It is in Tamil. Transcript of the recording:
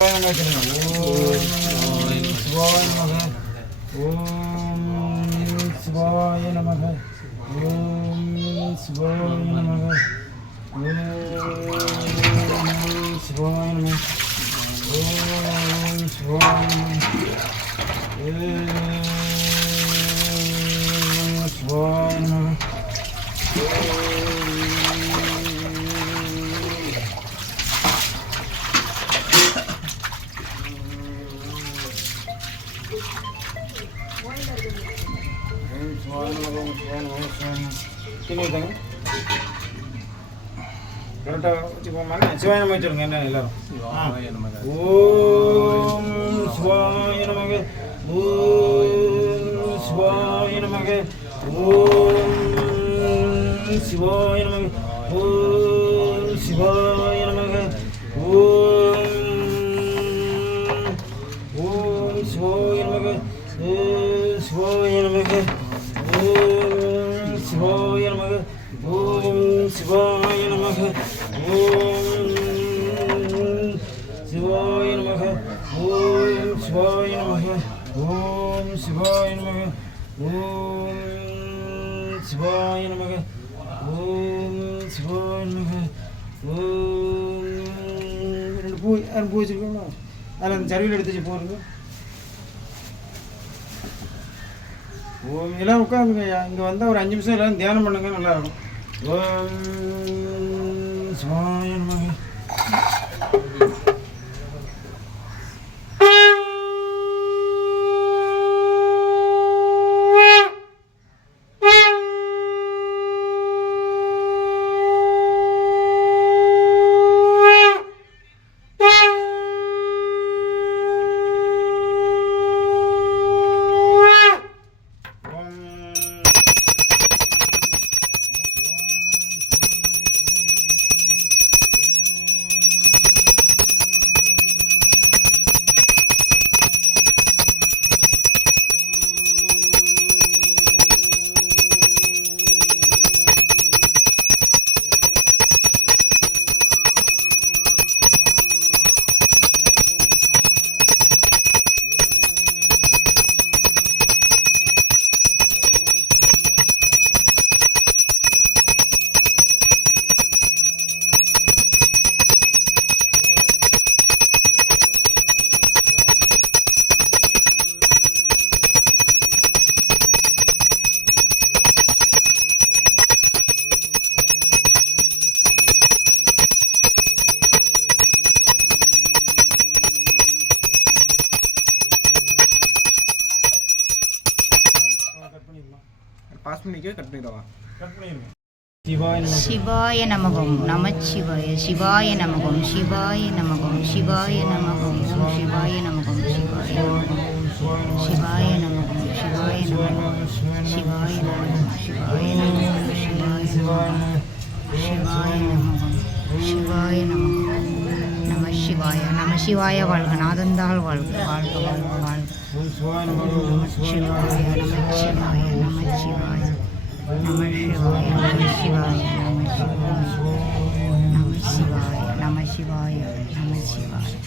ஓம் சிவாய நமக. ஓம் சிவாய நமக. ஓம் சிவாய நமக. ஓம் சிவாய நமக. ஓம் சிவாய நமக. ஓம் சிவாய நமக. சிவாய நமக சொல்லுங்க. என்ன எல்லாரும் ஓம் சிவாய நமக. ஓம் சிவாய நமக. ஓம் சிவாய நமக. ஓம் சிவாய நமக. ஓம் சிவாய நமக. சிவாய நமக. ஓம் சிவாய நமக. ஓம் சிவாய நமக. ஓம் சிவாய நமக. ஓம் சிவாய நமக. ஓம் சிவாய நமக. ஓம் சிவாய நமக. ஓம் சிவாய நமக. ஓம் ரெண்டு பூ யாரும் பூ வச்சுருக்கோங்களா? அதில் அந்த சருவியில் எடுத்து வச்சு போடுங்க. ஓம் எல்லாம் உட்காந்துங்க. இங்கே வந்தால் ஒரு 5 நிமிஷம் எல்லோரும் தியானம் பண்ணுங்க, நல்லாயிருக்கும். ஓம் சிவாய நமக. சிவாய நமகம் நமச்சிவாய. சிவாய நமகம். சிவாய நமகம். சிவாய நமகம். சிவாய நமகம். சிவாய நமகம். சிவாய நமகம். சிவாய நமகம். சிவாய நமகம். சிவாய நமகம். சிவாய நமகம். சிவாய நமகம். நம சிவாய. நம சிவாய வாழ்க. நாதந்தாள் வாழ்க. வாழ்க வாழ்க வாழ்க. நம சிவாய. நம சிவாய. நம சிவாய. நம சிவாய. நம சிவாய. நம சிவாய. நம சிவாய. நம சிவாய. நம சிவாய.